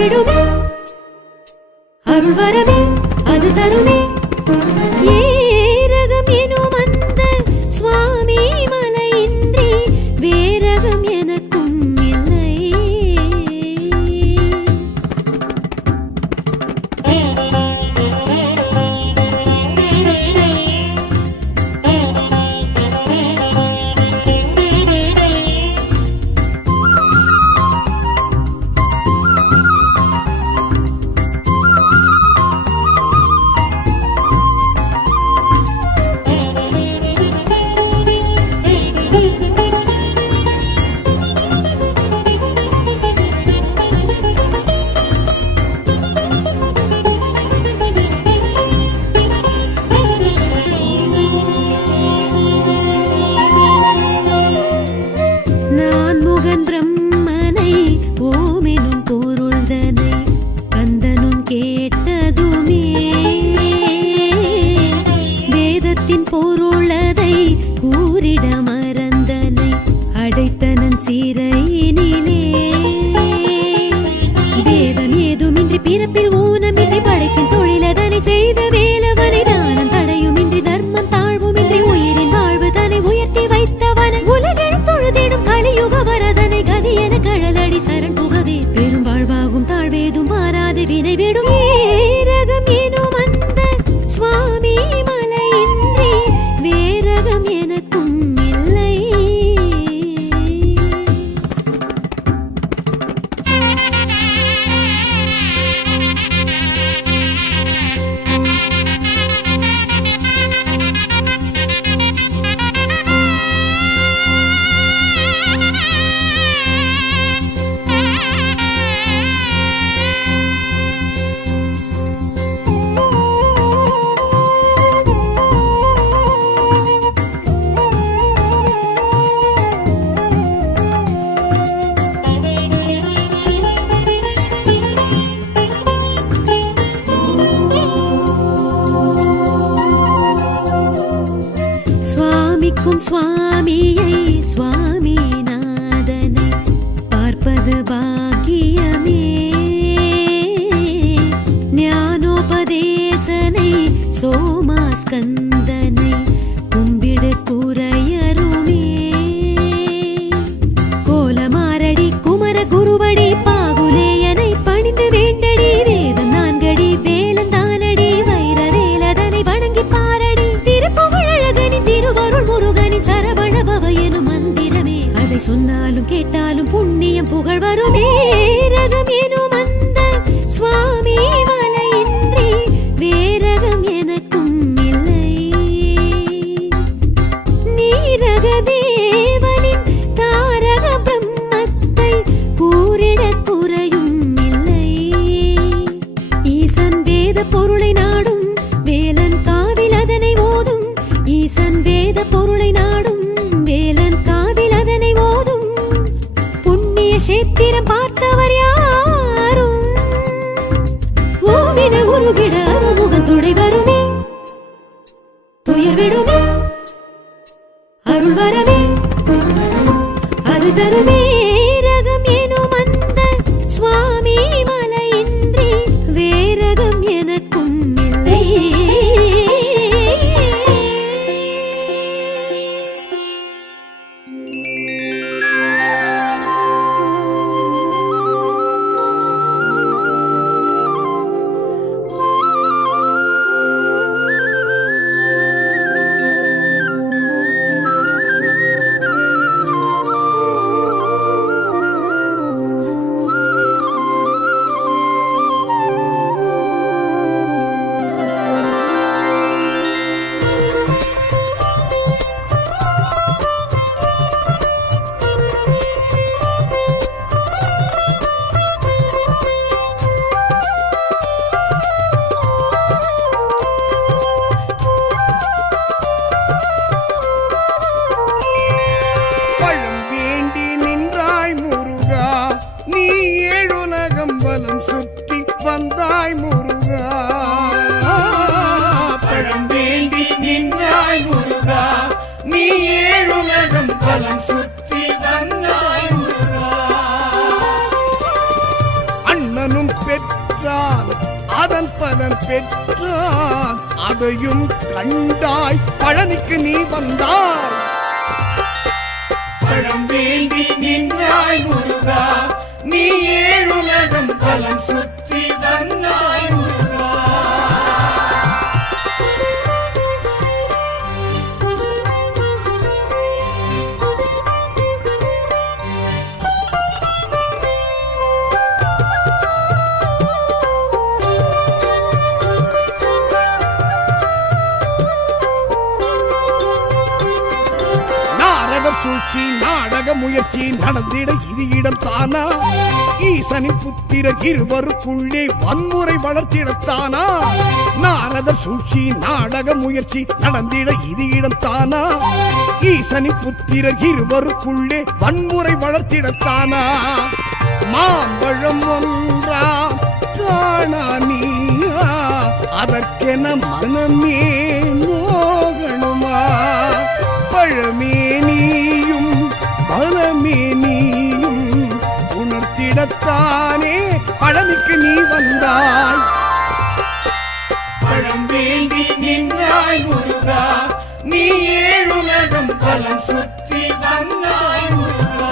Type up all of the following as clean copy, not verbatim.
விடுமே அருள் வரமே அது தருமே ஏரகம் எனும் அந்த சுவாமி மலையின்றி வேரகம் எனக்கும் இல்லை. பொருளதை கூறிட மறந்தனை அடைத்தனன் சிறையினிலே வேதம் ஏதுமின்றி பிறப்பில் ஊனமின்றி படைப்பின் தொழிலதனை செய்த வேலவனை தானம் தடையுமின்றி தர்மம் தாழ்வுமின்றி உயிரின் வாழ்வு தனை உயர்த்தி வைத்தவன உலகெழும் தொழுதிடும் கலியுக வரதனை கதி என கழலடி சரண் புகவே பெரும் வாழ்வாகும் தாழ்வேதும் மாறாது வினை விடும் ஏரகம் எனும் அந்த சுவாமி மலையின்றி வேரகம் எனக்கும் இல்லை. சுவாமிக்கும் சுவாமியை சுவாமிநாதனை பார்ப்பது பாக்கியமே ஞானோபதேசனை சோமாஸ்கந்தனை கும்பிடு குறையருமே கோலமாரடி குமர குருவடி பாகுலேயனை பணிந்து வேண்டடி வேதம் நான்கடி வேலந்தானடி வைர வேலதனை வணங்கி பாரடி திருப்புகழகனி திருவருள் முருகனின் சரவண பவ எனும் மந்திரமே அதை சொன்னாலும் கேட்டாலும் புண்ணியம் புகழ் வருமே. வேரகம் எனும் அந்த சுவாமி மலையின்றி வேரகம் எனக்கும் இல்லை. நீரக தேவனின் தாரக பிரம்மத்தை கூறிட குறையும் இல்லை. ஈசன் வேத பொருளை நாடும் வேலன் காதில் அதனை ஓதும் ஈசன் வேத பொருளை நாடும் வேலன் காதில் அதனை ஓதும் புண்ணிய சேத்திரம் பார்த்தவர் யாரும் ஓவின உருகிட அருமுகன் துணை வருமே துயர் விடுமே அருள் வரமே அது தருமே. வேரகம் எனும் அந்த சுவாமி மலையின்றி வேரகம் எனக்கும் இல்லை. பெற்றான் அதன் பலன் பெற்றான் அதையும் கண்டாய் பழனிக்கு நீ வந்தாய் பழம் வேண்டி நின்றாய் முருகா நீ ஏழுலகம் பலம் சுற்றி வந்தாய் முருகா சூழ்ச்சி நாடக முயற்சி நடந்திட இது இடம் தானா ஈசனின் புத்திரர் இருவருக்குள்ளே வன்முறை வளர்த்திடத்தானா நாரதர் சூழ்ச்சி நாடக முயற்சி நடந்திட இது இடம் தானா ஈசனின் புத்திரர் இருவருக்குள்ளே வன்முறை வளர்த்திடத்தானா மாம்பழம் ஒன்றா காணா நீயா அதற்கென மனமே நோகணுமா பழமே நீயும் பலமே நீயும் உணர்த்திடத்தானே பழனிக்கு நீ வந்தாய் பழம் வேண்டி நின்றாய் முருகா நீ ஏழுலகம் பலம் சுற்றி வந்தாய் முருகா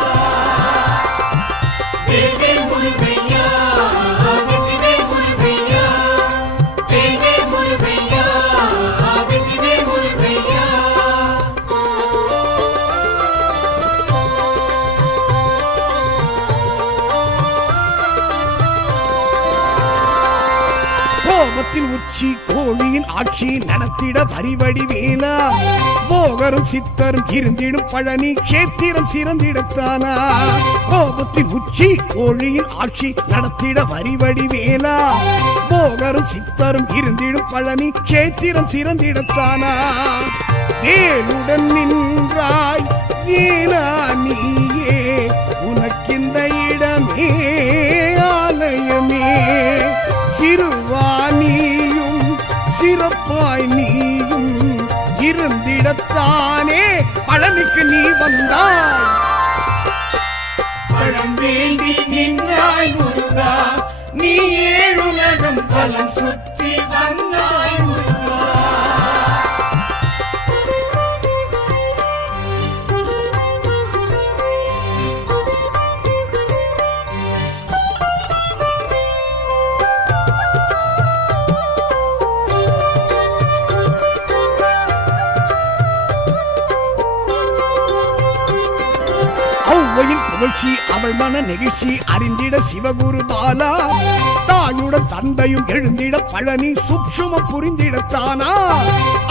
கோபத்தின் உச்சி கோழியின் ஆட்சி நடத்திட வரிவடி வேலா போகரும் சித்தரும் இருந்திடும் பழனி கேத்திரம் சிறந்திடத்தானா கோபத்தின் உச்சி கோழியின் ஆட்சி நடத்திட வரிவடி வேலா போகரும் சித்தரும் இருந்திடும் பழனி கேத்திரம் சிறந்திடத்தானா வேலுடன் நின்றாய் வேலா நீயே உனக்கிந்த இடமே ஆலயமே சிறுவானியும் சிறப்பாய் நீயும் இருந்திடத்தானே பழனிக்கு நீ வந்தாய் பழம் வேண்டி நின்றாய் முருகா நீ ஏழுலகம் பலம் சுற்றி வந்தாய் முருகா புகழ்ச்சி அவள் மன நெகிழ்ச்சி அறிந்திட சிவகுரு பாலா தாயுடன் தந்தையும் எழுந்திட பழனி சூட்சும புரிந்திடத்தானா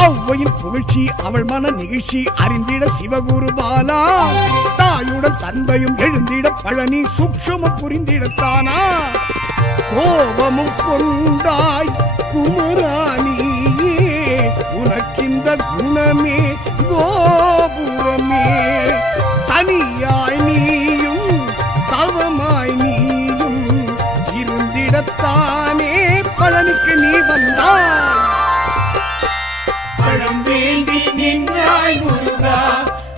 ஔவையின் புகழ்ச்சி அவள் மன நெகிழ்ச்சி அறிந்திட சிவகுரு பாலா தாயுடன் தந்தையும் எழுந்திட பழனி சூட்சும புரிந்திடத்தானா கோபமும் கொண்டாய் குமராணியே உனக்கிந்த குணமே கோபுரமே தனியாய் நீயும் தவமாய் நீயும் இருந்திடத்தானே பழனிக்கு நீ வந்தாய் பழம் வேண்டி நின்றாய் முருகா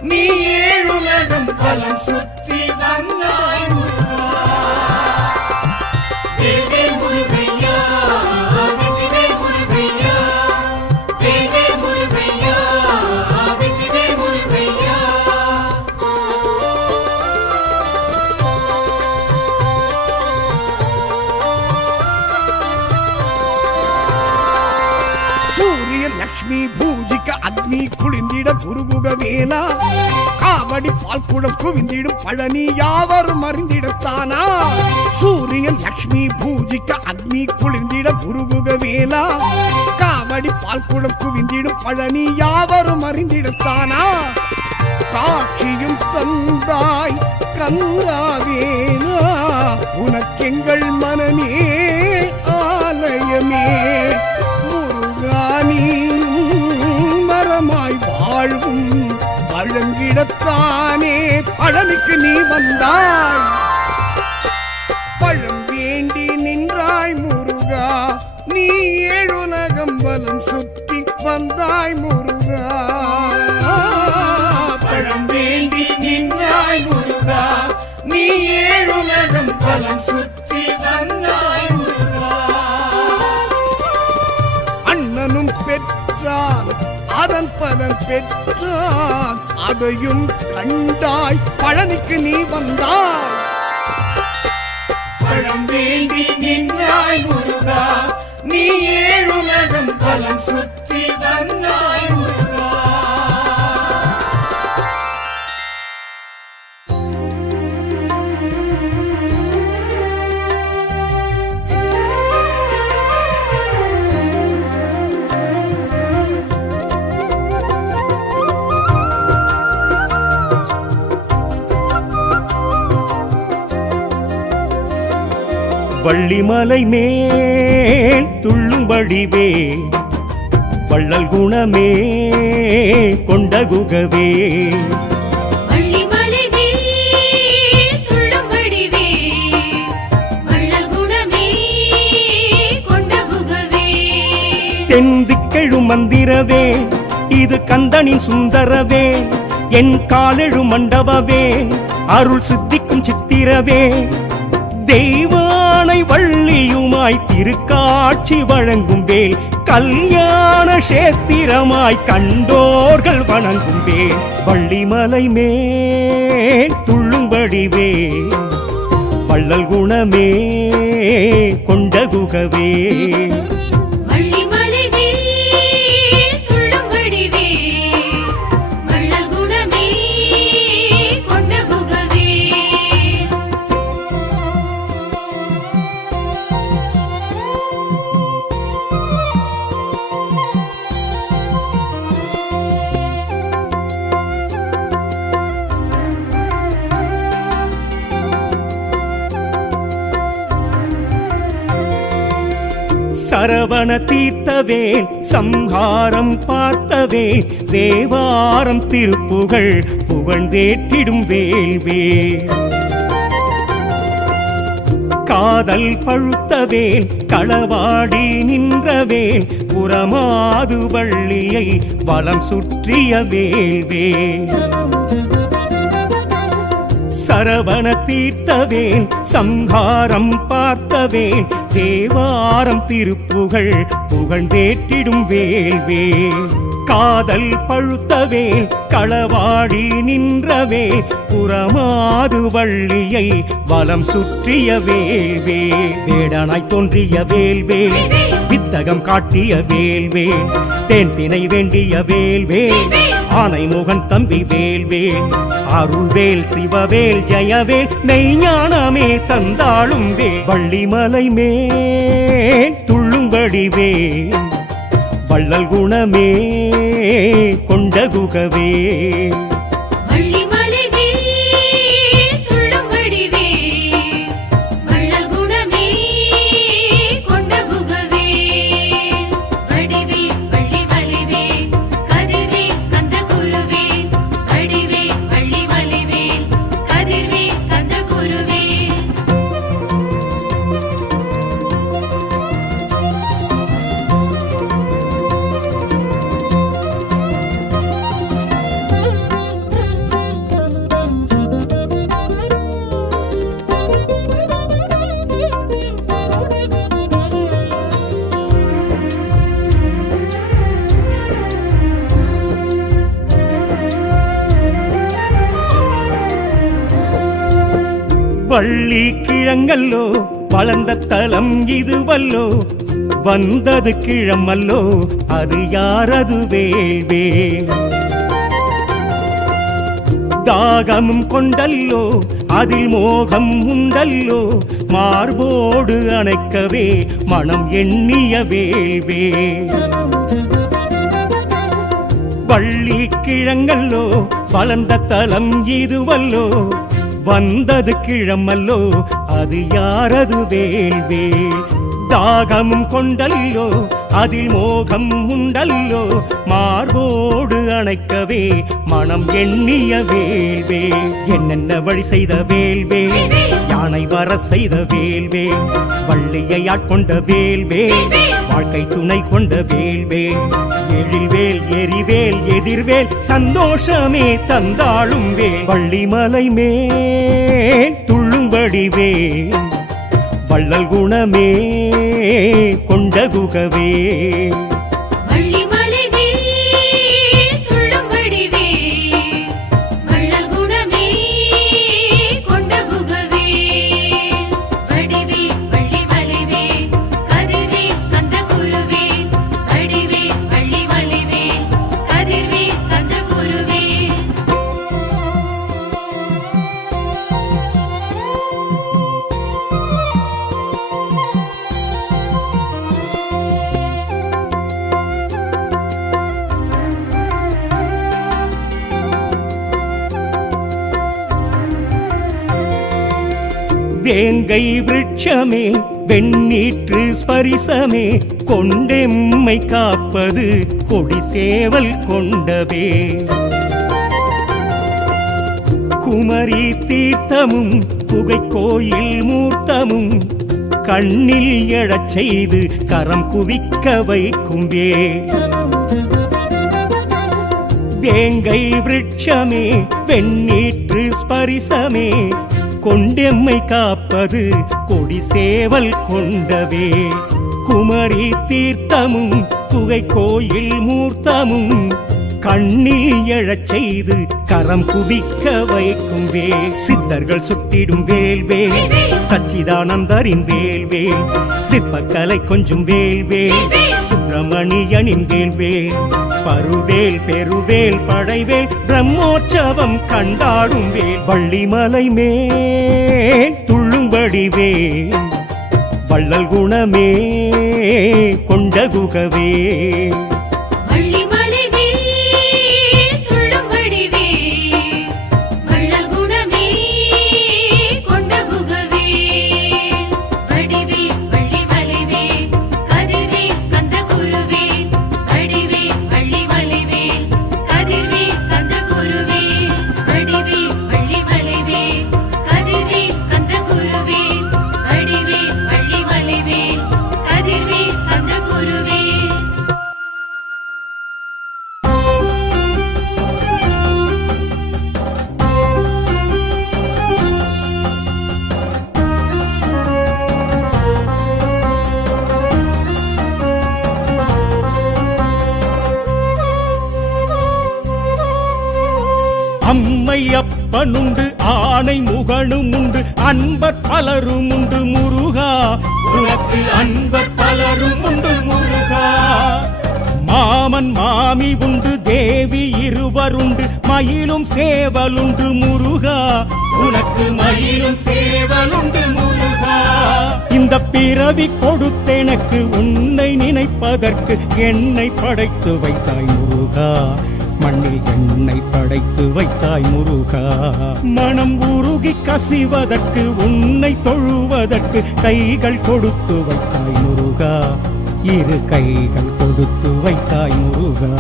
நீ ஏழுலகம் பலம் சுற்றி வந்தாய் முருகா லட்சுமி பூஜிக்க அக்னி குளிந்திட குருகுக வேலா காவடி பால்குடம் குவிந்திடும் பழனி யாவரும் அறிந்திடத்தானா சூரியன் லட்சுமி பூஜிக்க அக்னி குளிர்ந்திட குருகுக வேலா காவடி பால்குடம் குவிந்திடும் பழனி யாவரும் அறிந்திடத்தானா காட்சியும் தந்தாய் கந்தாவேனா உனக்கெங்கள் மனமே ஆலயமே மரமாய் வாழ்வும் வழங்கிடத்தானே பழனிக்கு நீ வந்தாய் பழம் வேண்டி நின்றாய் முருகா நீ ஏழுலகம் பலம் சுற்றி வந்தாய் முருகா பழம் வேண்டி நின்றாய் முருகா நீ ஏழுலகம் பலம் சுற்றி வந்தாய் முருகா பலன் பெற்றான் அதையும் கண்டாய் பழனிக்கு நீ வந்தாய் பழம் வேண்டி நின்றாய் முருகா நீ ஏழுலகம் பலம் சுற்றி வந்தாய் முருகா வள்ளிமலை மேல் துள்ளும்படிவே வள்ளல் குணமே கொண்ட குகவே வள்ளிமலை மேல் துள்ளும்படிவே வள்ளல் குணமே கொண்ட குகவே தெந்திக்கெழு மந்திரவே இது கந்தனின் சுந்தரவே என் காலெழு மண்டபவே அருள் சித்திக்கும் சித்திரவே தெய்வானை வள்ளியுமாய் திருக்காட்சி வழங்கும் வேல் கல்யாண சேத்திரமாய் கண்டோர்கள் வணங்கும் வேல் வள்ளிமலை மேல் துள்ளும்படிவே வள்ளல் குணமே கொண்ட குகவே வள்ளிமலை மேல் துள்ளும்படிவே வள்ளல் குணமே கொண்ட குகவே சரவண தீர்த்தவேன் சம்ஹாரம் பார்த்தவேன் தேவாரம் திருப்புகழ் புகழ்ந்தேற்றிடும் வேல்வேல் காதல் பழுத்தவேன் களவாடி நின்றவேன் புறமாது வள்ளியை வலம் சுற்றிய வேல்வேல் சரவண தீர்த்தவேன் சம்ஹாரம் பார்த்தவேன் தேவாரம் திருப்புகழ் புகழ்ந்தேற்றிடும் வேல்வேல் காதல் பழுத்தவேன் களவாடி நின்றவே புறமாது வள்ளியை வலம் சுற்றிய வேல்வே வேடனாய் தோன்றிய வேல்வே வித்தகம் காட்டிய வேல்வே தேன் திணை வேண்டிய வேல்வே ஆனை முகன் தம்பி வேல்வே அருள்வேல் சிவவேல் ஜெயவேல் மெய்ஞானமே தந்தாளும் வே வள்ளிமலை மேல் துள்ளும்படி வேல் வள்ளல் குணமே கொண்ட குகவே வள்ளிமலை மேல் துள்ளும்படி வேல் வள்ளல் குணமே கொண்ட குகவே வடிவேல் வள்ளிமலை வேல் கதிர்வேல் கந்த குருவேல் வடிவேல் வள்ளிமலை வேல் கதிர்வேல் கந்த குருவேல் வள்ளி கிழங்கல்லோ வளர்ந்த தலம் இதுவல்லோ வந்தது கிழமல்லோ அது யாரது வேல்வே தாகமும் கொண்டல்லோ அதில் மோகம் உண்டல்லோ மார்போடு அணைக்கவே மனம் எண்ணிய வேல்வே வள்ளி கிழங்கல்லோ வளர்ந்த தலம் இதுவல்லோ வந்தது கிழமல்லோ அது யாரது வேல்வே தாகமும் கொண்டல்லோ அதில் மோகம் உண்டல்லோ மார்போடு அணைக்கவே மனம் எண்ணிய வேல்வே என்னென்ன வழி செய்த வேல்வே யானை வர செய்த வேல்வே வள்ளியை ஆட்கொண்ட வேல்வே வாழ்க்கை துணை கொண்ட வேல்வே எழில்வேல் எரிவேல் எதிர்வேல் சந்தோஷமே தந்தாளும் வேல் வள்ளிமலை மேல் துள்ளும்படி வேல் வள்ளல் குணமே கொண்ட குகவே வள்ளிமலை மேல் வேங்கை விருட்சமே வெண்ணீற்று ஸ்பரிசமே கொண்டெம்மை காப்பது கொடி சேவல் கொண்டவே. குமரி தீர்த்தமும் குகை கோயில் மூர்த்தமும் கண்ணில் எழச் செய்து கரம் குவிக்க வைக்கும் வேங்கை விருட்சமே வெண்ணீற்று ஸ்பரிசமே கொண்டெம்மை காப்பது கொடி சேவல் கொண்டவே. குமரி தீர்த்தமும் குகை கோயில் மூர்த்தமும் கண்ணில் எழச் செய்து கரம் குவிக்க வைக்கும் சித்தர்கள் சுட்டிடும் வேல்வேல் சச்சிதானந்தரின் வேல்வேல் சிற்பக்கலை கொஞ்சும் வேல்வேல் சுப்பிரமணியனின் வேல்வேல் பருவேல் பெருவேல் படைவேல் பிரம்மோற்சவம் கண்டாடும் வேல் வள்ளிமலை மேல் துள்ளும்படி வேல் வள்ளல் குணமே கொண்ட குகவே. அம்மை அப்பனுண்டு ஆணை முகனும் உண்டு அன்பர் பலரும் உண்டு முருகா உனக்கு அன்பர் பலரும் உண்டு முருகா. மாமன் மாமி உண்டு தேவி இருவருண்டு மயிலும் சேவலுண்டு முருகா உனக்கு மயிலும் சேவலுண்டு முருகா. இந்த பிறவி கொடுத்தெனக்கு உன்னை நினைப்பதற்கு என்னை படைத்து வைத்தாய் முருகா மண்ணில் என்னை படைத்து வைத்தாய் முருகா. மனம் உருகி கசிவதற்கு உன்னை தொழுவதற்கு கைகள் கொடுத்து வைத்தாய் முருகா இரு கைகள் கொடுத்து வைத்தாய் முருகா.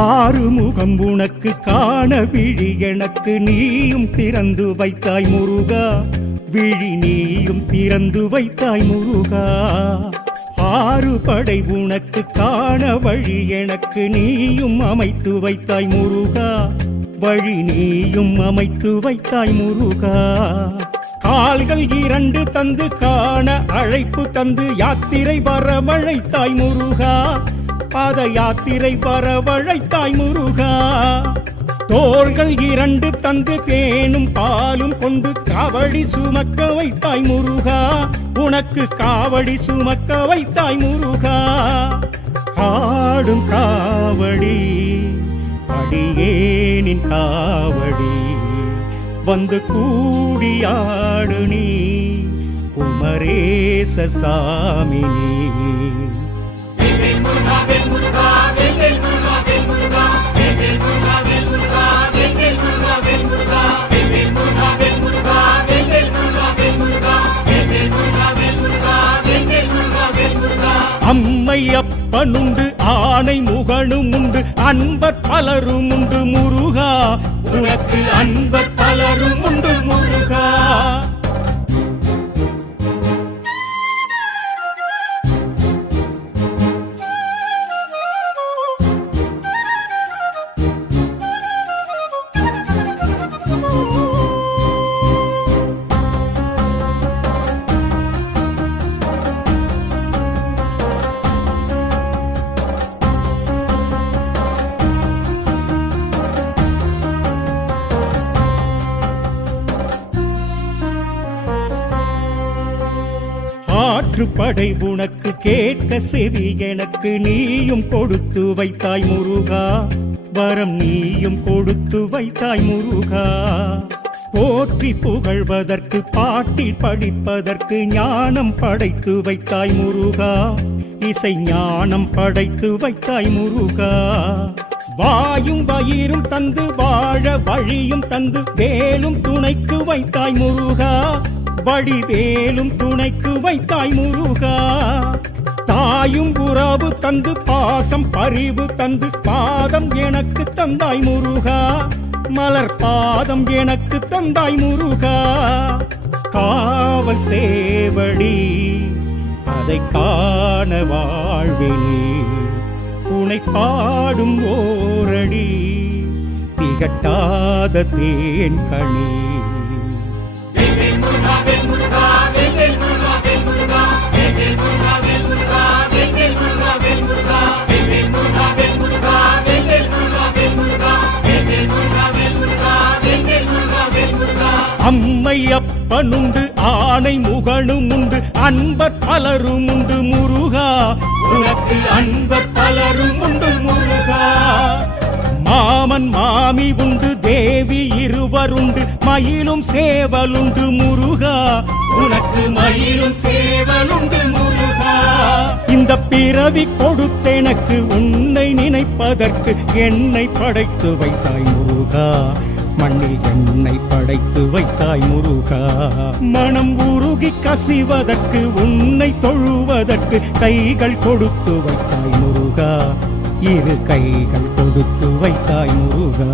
ஆறுமுகம் உனக்கு காண விழி எனக்கு நீயும் திறந்து வைத்தாய் முருகா விழி நீயும் திறந்து வைத்தாய் முருகா. ஆறு படை உனக்கு காண வழி எனக்கு நீயும் அமைத்து வைத்தாய் முருகா வழி நீயும் அமைத்து வைத்தாய் முருகா. கால்கள் இரண்டு தந்து காண அழைப்பு தந்து யாத்திரை வரவழைத்தாய் முருகா பாத யாத்திரை வரவழைத்தாய் முருகா. தோள்கள் இரண்டு தந்து தேனும் பாலும் கொண்டு காவடி சுமக்க வைத்தாய் முருகா உனக்கு காவடி சுமக்க வைத்தாய் முருகா. ஆடும் காவடி அடியேனின் காவடி வந்து கூடியாடு நீ குமரேச சாமி அம்மை அப்பனுண்டு ஆணை முகனும் உண்டு அன்பர் பலரும் உண்டு முருகா உனக்கு அன்பர் பலரும் உண்டு முருகா. படை உனக்கு கேட்க செவி எனக்கு நீயும் கொடுத்து வைத்தாய் முருகா வரம் நீயும் கொடுத்து வைத்தாய் முருகா போற்றி புகழ்வதற்கு பாட்டில் படிப்பதற்கு ஞானம் படைத்து வைத்தாய் முருகா இசை ஞானம் படைத்து வைத்தாய் முருகா வாயும் வயிறும் தந்து வாழ வழியும் தந்து வேலும் துணைக்கு வைத்தாய் முருகா வடிவேலும் துணைக்கு வைத்தாய் முருகா தாயும் உறவு தந்து பாசம் பரிவு தந்து பாதம் எனக்கு தந்தாய் முருகா மலர் பாதம் எனக்கு தந்தாய் முருகா காவல் சேவடி அதை காண வாழ்வினி உனை பாடும் ஓரடி திகட்டாத தேன் கனி அம்மை அப்பனுண்டு ஆணை முகனும் உண்டு அன்பர் பலரும் உண்டு முருகா உனக்கு அன்பர் பலரும் உண்டு முருகா மாமன் மாமி உண்டு தேவி இருவருண்டு மயிலும் சேவலுண்டு முருகா உனக்கு மயிலும் சேவலுண்டு முருகா இந்த பிறவி கொடுத்தெனக்கு உன்னை நினைப்பதற்கு என்னை படைத்து வைத்தாய் முருகா மண்ணில் என்னை படைத்து வைத்தாய் முருகா மனம் உருகி கசிவதற்கு உன்னை தொழுவதற்கு கைகள் கொடுத்து வைத்தாய் முருகா இரு கைகள் கொடுத்து வைத்தாய் முருகா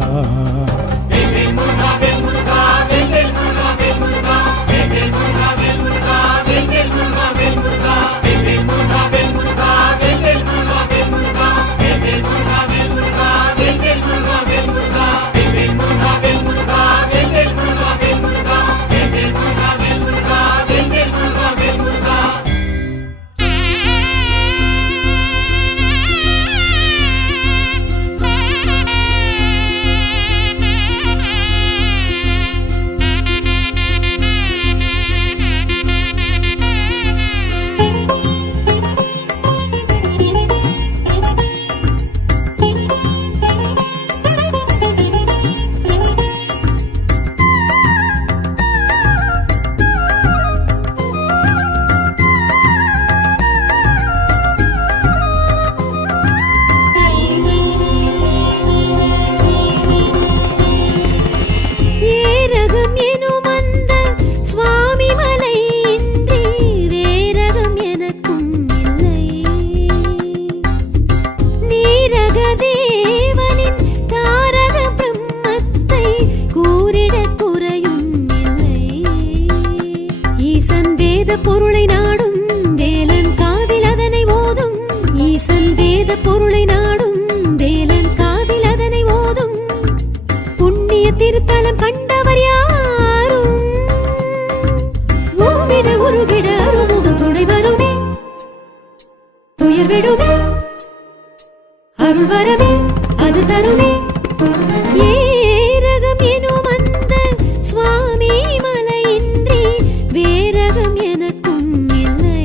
பொருளை நாடும் வேலன் காதில் அதனை ஓதும் ஈசன் வேத பொருளை நாடும் வேலன் காதில் அதனை ஓதும் புண்ணிய திருத்தலம் கண்டவர் யாரும் ஓவிட உருகிட அருமுகம் துணை வருமே துயர் விடுமே அருள் வரமே அது தருமே ஏரகம் எனும் அந்த சுவாமி மலையின்றி வேரகம் எனக்கும் இல்லை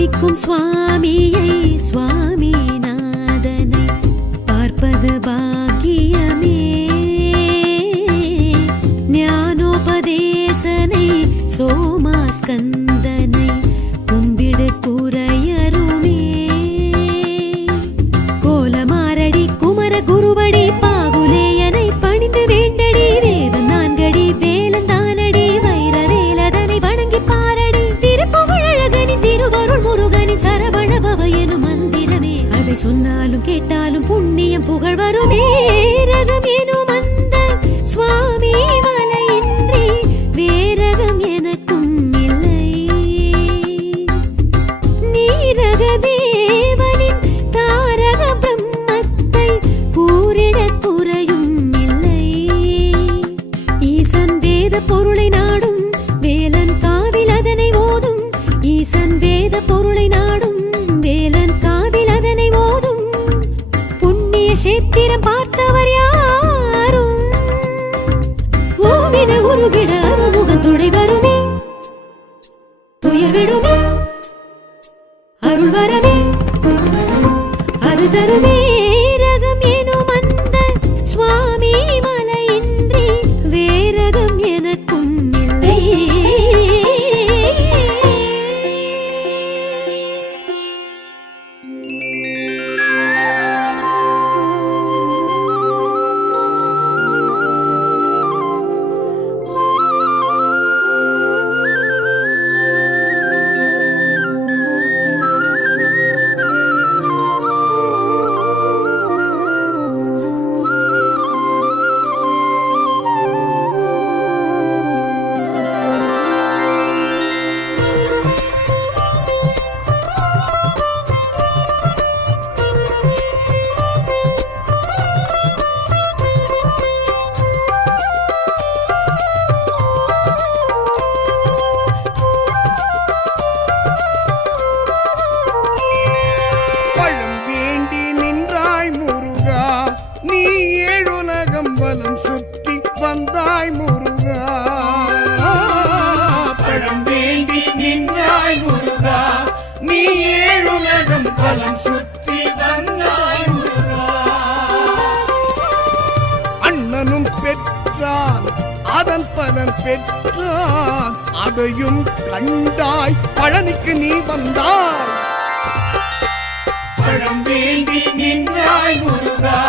சுவாமிக்கும் சுவாமியை சுவாமிநாதனை பார்ப்பது பாக்கியமே. ஞானோபதேசனை சோமாஸ்கந்தனை கும்பிடு குறையருமே. கோலமாரடி குமர குருவடி பாகுலேயனை பணிந்து வேண்டடி. வேதம் நான்கடி வேலந்தானடி வைர வேலதனை வணங்கி பாரடி. திருப்புகழகனின் திருவருள் முருகனின் சரவணபவ எனும் மந்திரமே. அதை சொன்னாலும் கேட்டாலும் புண்ணியம் புகழ் வருமே. ரகம் எனும் அந்த சுவாமி மலையின்றி வேரகம் எனக்கும் இல்லை. நீரக தேவனின் தாரக பிரம்மத்தை கூறிட குறையும் இல்லை. ஈசன் வேத பொருளை நாடும் வேலன் காதில் அதனை ஓதும். ஈசன் வேத பொருளை நாடும் வேலன் காதில் அதனை ஓதும். புண்ணிய சேத்திரம் பார்த்தவர் யாரும் ஓவின உருகிட அருமுகம் துடை வருமே. துயர் விடுமே அருள் வரமே அது தருமே. ரகம் எனும் அந்த சுவாமி மலையின்றி வேரகம் எனக்கும் இல்லை. பழம் வேண்டி நின்றாய் முருகா, நீ ஏழுலகம் வலம் சுற்றி வந்தாய் முருகா. பழம் வேண்டி நின்றாய் முருகா, நீ ஏழுலகம் வலம் சுற்றி வந்தாய் முருகா. அண்ணனும் பெற்றான் அதன் பலன் பெற்றான், அதையும் கண்டாய் பழனிக்கு நீ வந்தாய். பழம் வேண்டி நின்றாய் முருகா,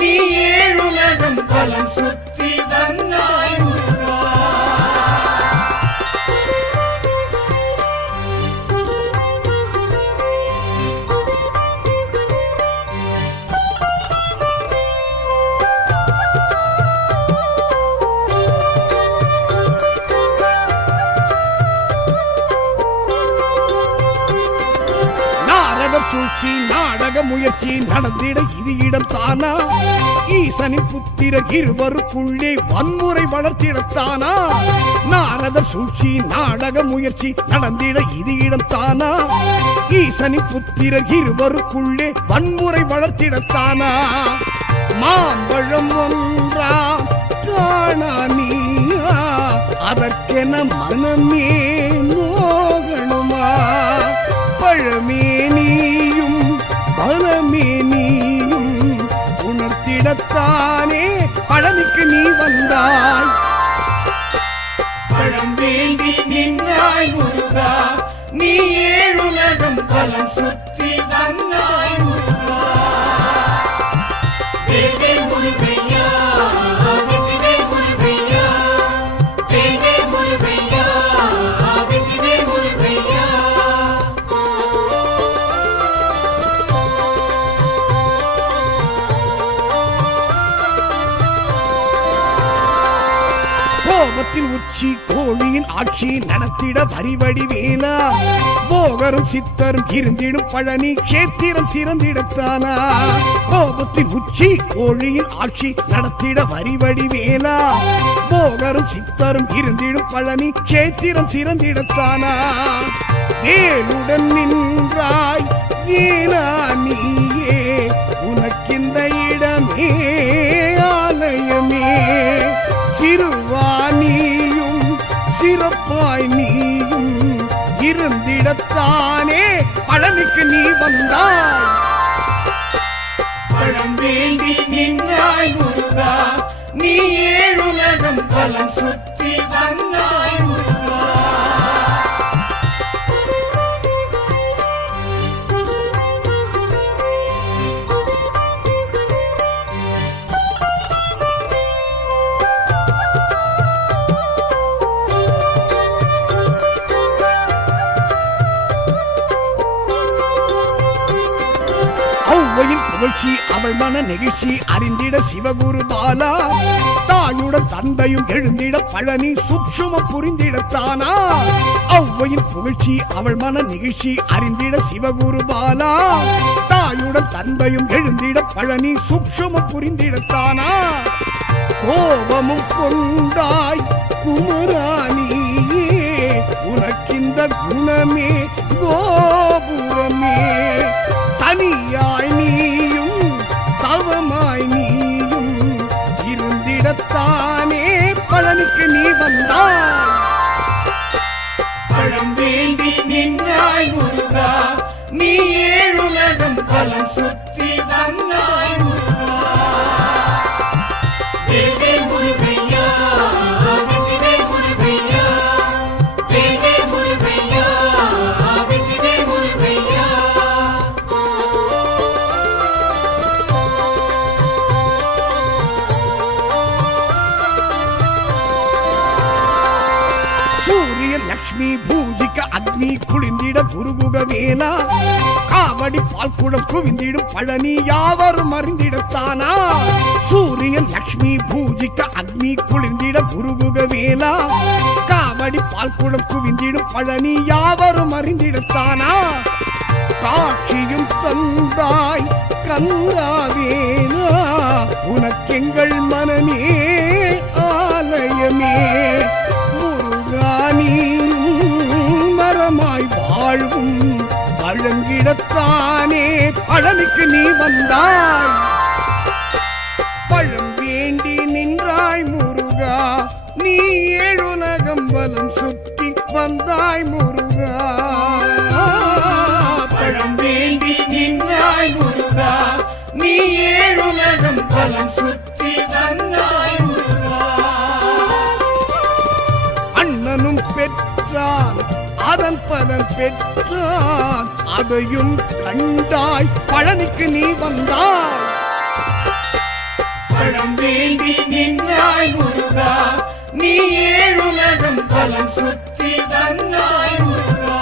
நீ ஏழுலகம் பலம் சுற்றி வந்தாய் முருகா. சூழ்ச்சி நாடக முயற்சி நடந்திட இது இடம் தானா? ஈசனின் புத்திரர் இருவருக்குள்ளே வன்முறை வளர்த்திடத்தானா? நாரதர் சூழ்ச்சி நாடக முயற்சி நடந்திட இது இடம் தானா? ஈசனின் புத்திரர் இருவருக்குள்ளே வன்முறை வளர்த்திடத்தானா? மாம்பழம் ஒன்றா காணா நீயா, அதற்கென மனமே நோகணுமா? பழமே நீயும் பலமே நீயும் உணர்த்திடத்தானே பழனிக்கு நீ வந்தாய். பழம் வேண்டி நின்றாய் முருகா, நீ ஏழுலகம் பலம் சுற்றி வந்தாய் முருகா. தேவே முருகையா, வெற்றிவே முருகையா, தேவே முருகையா, வெற்றிவே முருகையா. கோபத்தின் உச்சி கோழியின் ஆட்சி நடத்திட வரிவடி வேலா, போகரும் சித்தரும் இருந்திடும் பழனி கேத்திரம் சிறந்திடத்தானா? கோபத்தின் உச்சி கோழியின் ஆட்சி நடத்திட வரிவடி வேலா, போகரும் சித்தரும் இருந்திடும் பழனி கேத்திரம் சிறந்திடத்தானா? வேலுடன் நின்றாய் வேலா நீயே, உனக்கிந்த இடமே ஆலயமே. சிறுவாணியும் சிறப்பாய் நீயும் இருந்திட சேர்ந்திடத்தானே பழனிக்கு நீ வந்தாய். பழம் வேண்டி நின்றாய் முருகா, நீ ஏழுலகம் பலம் சுற்றி வந்தாய் முருகா. ஔவையின் புகழ்ச்சி அவள் மன நெகிழ்ச்சி அறிந்திட சிவகுரு பாலா, தாயுடன் தந்தையும் எழுந்திட பழனி சூட்சுமம் புரிந்திடத்தானா. ஔவையின் புகழ்ச்சி அவள் மன நெகிழ்ச்சி அறிந்திட சிவகுரு பாலா, தாயுடன் தந்தையும் எழுந்திட பழனி சூட்சுமம் புரிந்திடத்தானா. கோபமும் கொண்டாய் குமராணியே, உனக்கிந்த குணமே கோபுரமே. தனியாய் நீயும் தவமாய் நீயும் இருந்திடத்தானே பழனிக்கு நீ வந்தாய். பழம் வேண்டி நின்றாய் முருகா, நீ ஏழுலகம் பலம் சுற்றி வந்தாய் முருகா. தேவே முருகையா, வெற்றிவே முருகையா, தேவே முருகையா, வெற்றிவே முருகையா. சூரியன் லக்ஷ்மி பூஜிக்க அக்னி குளிந்திட குருகுக வேலா, காவடி பால்குடம் குவிந்திடும் பழனி யாவரும் அறிந்திடத்தானா. சூரியன் லக்ஷ்மி பூஜிக்க அக்னி குளிந்திட குருகுக வேலா, காவடி பால்குடம் குவிந்திடும் பழனி யாவரும் அறிந்திடத்தானா. காட்சியும் தந்தாய் கந்தாவேனா, உனக்கெங்கள் மனமே ஆலயமே. நீரும் மரமாய் வாழ்வும் வழங்கிடத்தானே பழனிக்கு நீ வந்தாய். பழம் வேண்டி நின்றாய் முருகா, நீ ஏழுலகம் வலம் சுற்றி வந்தாய் முருகா. பழம் வேண்டி நின்றாய் முருகா, நீ ஏழுலகம் பலம் சுற்றி வந்தாய் முருகா. அண்ணனும் பெற்றான் அதன் பலன் பெற்றான், அதையும் கண்டாய் பழனிக்கு நீ வந்தாய். பழம் வேண்டி நின்றாய் முருகா, நீ ஏழுலகம் பலம் சுற்றி வந்தாய் முருகா.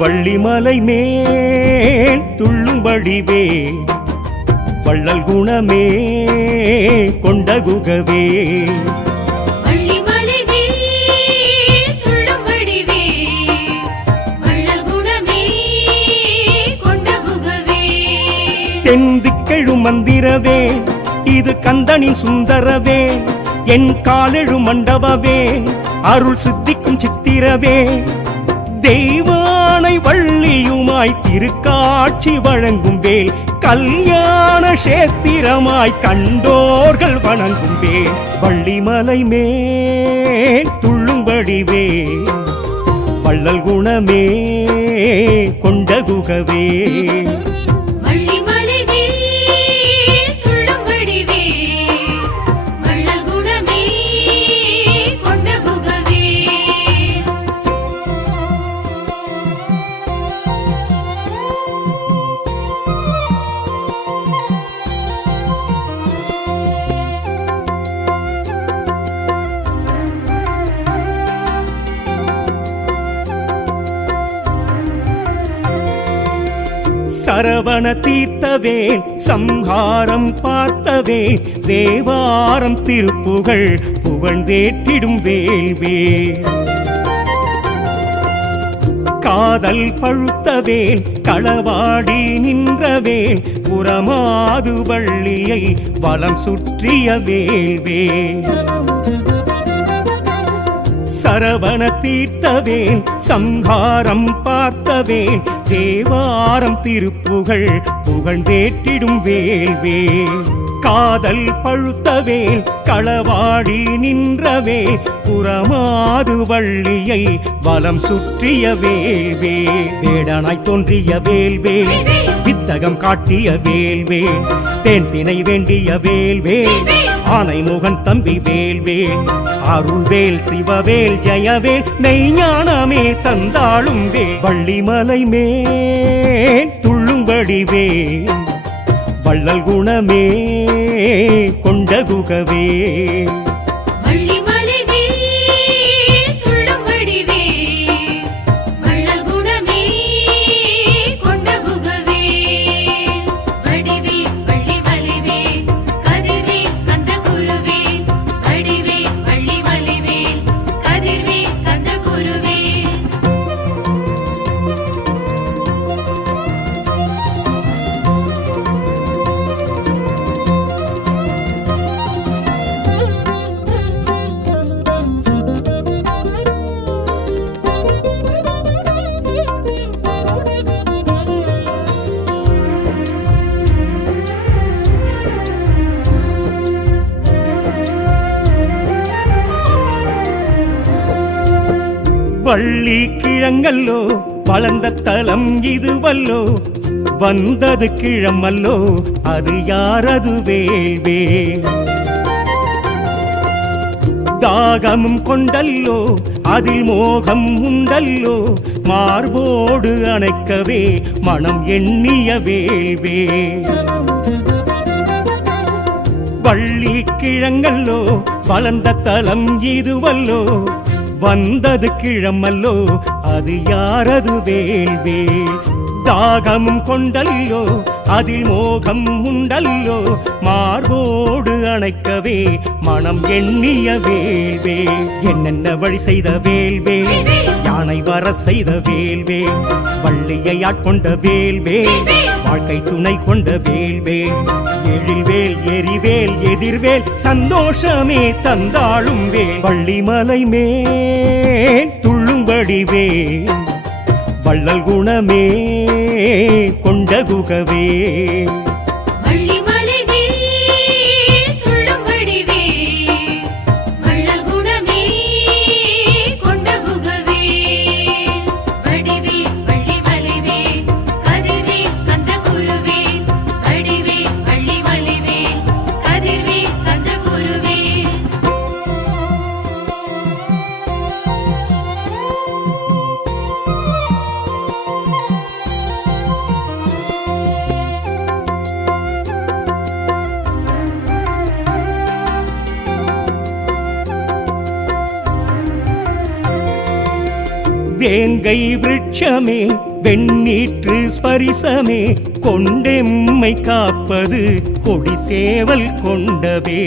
வள்ளிமலை மேல் துள்ளும் வடிவே, வள்ளல் குணமே கொண்ட குகவே. வள்ளிமலை மேல் துள்ளும் வடிவே, வள்ளல் குணமே கொண்ட குகவே. தென்திக்கெழும் மந்திரவே, இது கந்தனின் சுந்தரவே. என் காலெழு மண்டபவே, அருள் சித்திக்கும் சித்திரவே. தெய்வானை வள்ளியுமாய் திருக்காட்சி வழங்கும் வேல், கல்யாண கஷேத்திரமாய் கண்டோர்கள் வணங்கும் வேல். வள்ளிமலை மேல் துள்ளும்படிவே, வள்ளல் குணமே கொண்ட குகவே. வள்ளிமலை மேல் துள்ளும் வடிவே, வள்ளல் குணமே கொண்ட குகவே. சரவண தீர்த்தவேன் சம்ஹாரம் பார்த்தவேன், தேவாரம் திருப்புகழ் புகழ்ந்தேற்றிடும் வேல்வேல். காதல் பழுத்தவேன் களவாடி நின்றவேன், புறமாது வள்ளியை வலம் சுற்றிய வேல்வேல். சரவண தீர்த்தவேன் சம்ஹாரம் பார்த்தவேன் தேவாரம் திருப்புகழ் புகழ்ந்தேற்றிடும் வேல்வேல். காதல் பழுத்தவேல் களவாடி நின்றவே புறமாது வள்ளியை வலம் சுற்றிய வேல்வேல். வேடனாய் தோன்றிய வேல்வேல் வித்தகம் காட்டிய வேல்வேல். தேன் தினை வேண்டிய வேல்வேல் ஆனை முகன் தம்பி வேல்வேல். அருள்வேல் சிவவேல் ஜெயவேல் மெய்ஞானமே தந்தாளும் வேல். வள்ளிமலை மேல் துள்ளும்படி வேல் வள்ளல் குணமே கொண்ட குகவே. வள்ளி கிழங்கல்லோ வளர்ந்த தலம் இதுவல்லோ. வந்தது கிழமல்லோ அது யாரது வேல்வேல். தாகமும் கொண்டல்லோ அதில் மோகம் உண்டல்லோ. மார்போடு அணைக்கவே மனம் எண்ணிய வேல்வேல். வள்ளி கிழங்கல்லோ வளர்ந்த தலம் இதுவல்லோ. வந்தது கிழமல்லோ அது யாரது வேல்வேல். தாகமும் கொண்டல்லோ அதில் மோகம் உண்டல்லோ. மார்போடு அணைக்கவே மனம் எண்ணிய வேல்வேல். என்னென்ன வழி செய்த வேல்வேல் யானை வர செய்த வேல்வேல். வள்ளியை ஆட்கொண்ட வேல்வேல் வாழ்க்கை துணை கொண்ட வேல்வேல். எழில்வேல் எரிவேல் எதிர்வேல் சந்தோஷமே தந்தாளும் வேல். வள்ளிமலை மேல் துள்ளும்படி வேல் வள்ளல் குணமே கொண்ட குகவே. வேங்கை விருட்சமே வெண்ணீற்று ஸ்பரிசமே கொண்டெம்மை காப்பது கொடி சேவல் கொண்டவே.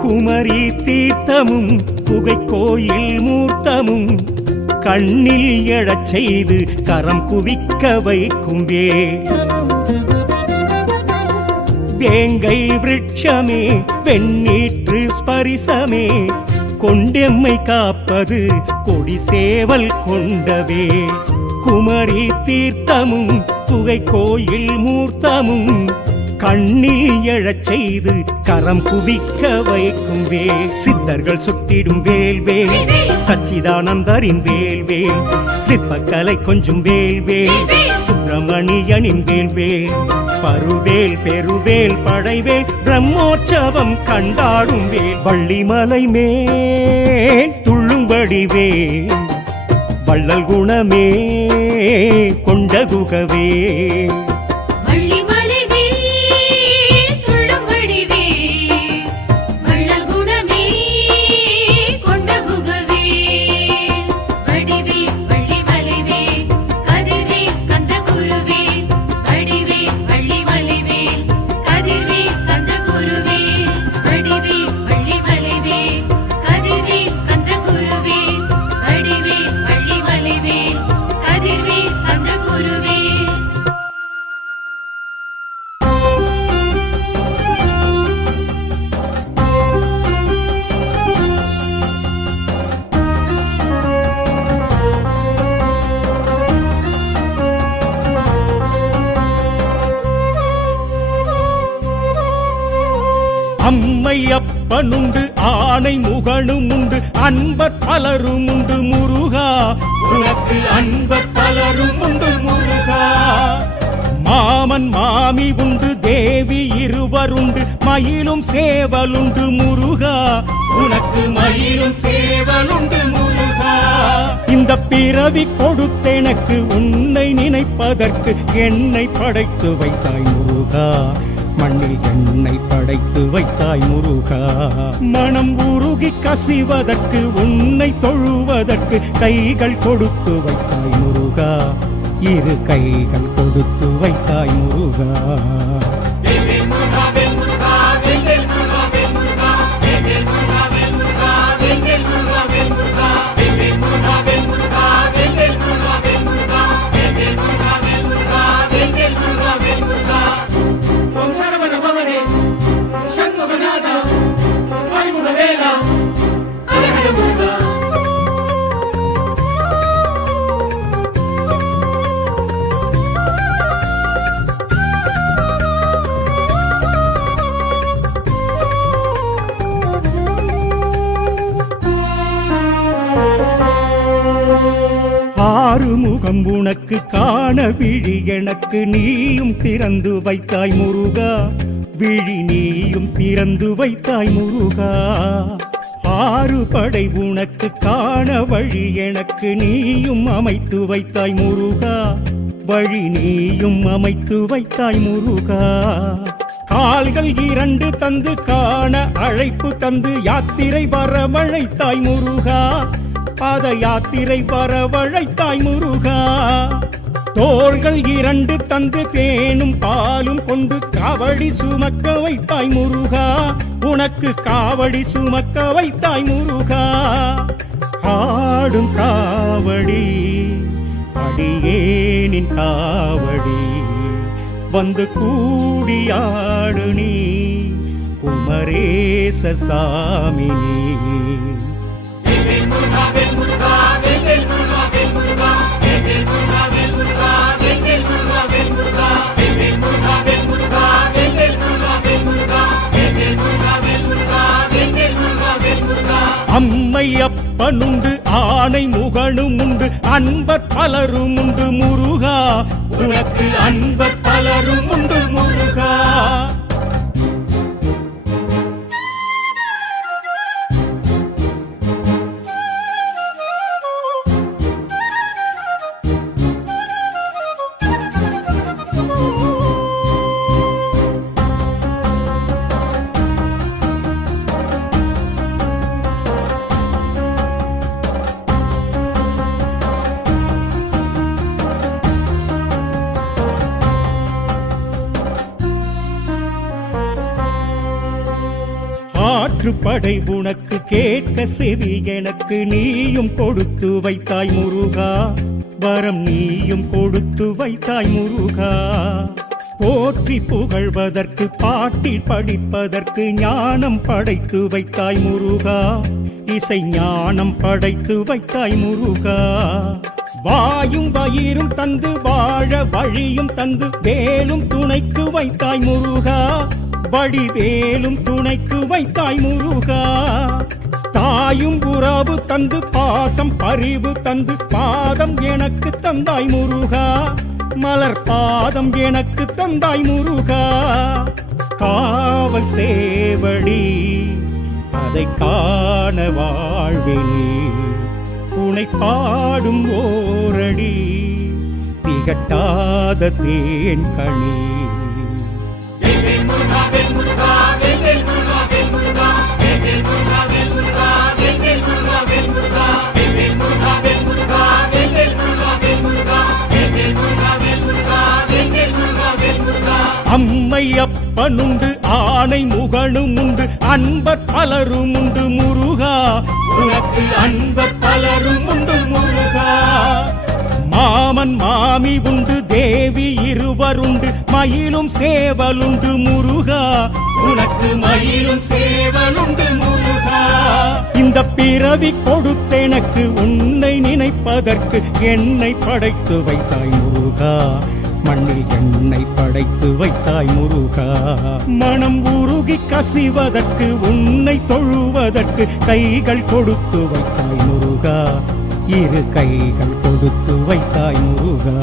குமரி தீர்த்தமும் குகை கோயில் மூர்த்தமும் கண்ணில் எழச் செய்து கரம் குவிக்க வைக்கும் வேங்கை விருட்சமே வெண்ணீற்று ஸ்பரிசமே கொண்டெம்மை காப்பது கொடி சேவல் கொண்டவே. குமரி தீர்த்தமும் குகை கோயில் மூர்த்தமும் கண்ணில் எழச் செய்து கரம் குவிக்க வைக்கும் வேல். சித்தர்கள் சுட்டிடும் வேல்வேல் சச்சிதானந்தரின் வேல்வேல். சிற்பக்கலை கொஞ்சம் வேல்வேல் சுப்பிரமணியனின் வேல்வேல். பருவேல் பெருவேல் படைவேல் பிரம்மோற்சவம் கண்டாடும் வேல். வள்ளிமலை மேல் துள்ளும்படி வேல் வள்ளல் குணமே கொண்ட குகவே. அம்மை அப்பனுண்டு ஆணை முகனும் உண்டு அன்பர் பலரும் உண்டு முருகா உனக்கு அன்பர் பலரும் உண்டு முருகா மாமன் மாமி உண்டு தேவி இருவருண்டு மயிலும் சேவலுண்டு முருகா உனக்கு மயிலும் சேவலுண்டு முருகா இந்த பிறவி கொடுத்தெனக்கு உன்னை நினைப்பதற்கு என்னை படைத்து வைத்தாய் முருகா மண்ணில் என்னை படைத்து வைத்தாய் முருகா மனம் உருகி கசிவதற்கு உன்னை தொழுவதற்கு கைகள் கொடுத்து வைத்தாய் முருகா இரு கைகள் கொடுத்து வைத்தாய் முருகா ஆறுமுகம் உனக்கு காண விழி எனக்கு நீயும் திறந்து வைத்தாய் முருகா விழி நீயும் திறந்து வைத்தாய் முருகா ஆறு படை உனக்கு காண வழி எனக்கு நீயும் அமைத்து வைத்தாய் முருகா வழி நீயும் அமைத்து வைத்தாய் முருகா கால்கள் இரண்டு தந்து காண அழைப்பு தந்து யாத்திரை வரவழைத்தாய் முருகா பாத யாத்திரை வரவழைத்தாய் முருகா தோள்கள் இரண்டு தந்து தேனும் பாலும் கொண்டு காவடி சுமக்க வைத்தாய் முருகா உனக்கு காவடி சுமக்க வைத்தாய் முருகா ஆடும் காவடி அடியேனின் காவடி வந்து கூடியாடு நீ குமரேச சாமி அம்மை அப்பனுண்டு ஆணை முகனும் உண்டு அன்பர் பலரும் உண்டு முருகா உனக்கு அன்பர் பலரும் உண்டு முருகா படை உனக்கு கேட்க செவி எனக்கு நீயும் கொடுத்து வைத்தாய் முருகா வரம் நீயும் கொடுத்து வைத்தாய் முருகா போற்றி புகழ்வதற்கு பாட்டில் படிப்பதற்கு ஞானம் படைத்து வைத்தாய் முருகா இசை ஞானம் படைத்து வைத்தாய் முருகா வாயும் வயிறும் தந்து வாழ வழியும் தந்து வேலும் துணைக்கு வைத்தாய் முருகா வடிவேலும் துணைக்கு வைத்தாய் முருகா தாயும் உறவு தந்து பாசம் பரிவு தந்து பாதம் எனக்கு தந்தாய் முருகா மலர் பாதம் எனக்கு தந்தாய் முருகா காவல் சேவடி அதை காண வாழ்வினே உனை பாடும் ஓரடி திகட்டாத தேன் கனி அம்மை அப்பனுண்டு ஆணை முகனும் உண்டு அன்பர் பலரும் உண்டு முருகா உனக்கு அன்பர் பலரும் உண்டு முருகா மாமன் மாமி உண்டு தேவி இருவருண்டு மயிலும் சேவலுண்டு முருகா உனக்கு மயிலும் சேவலுண்டு முருகா இந்த பிறவி கொடுத்தெனக்கு உன்னை நினைப்பதற்கு என்னை படைத்து வைத்தாய் முருகா மண்ணில் எண்ணெய் படைத்து வைத்தாய் முருகா. மனம் உருகி கசிவதற்கு உன்னை தொழுவதற்கு கைகள் கொடுத்து வைத்தாய் முருகா. இரு கைகள் கொடுத்து வைத்தாய் முருகா.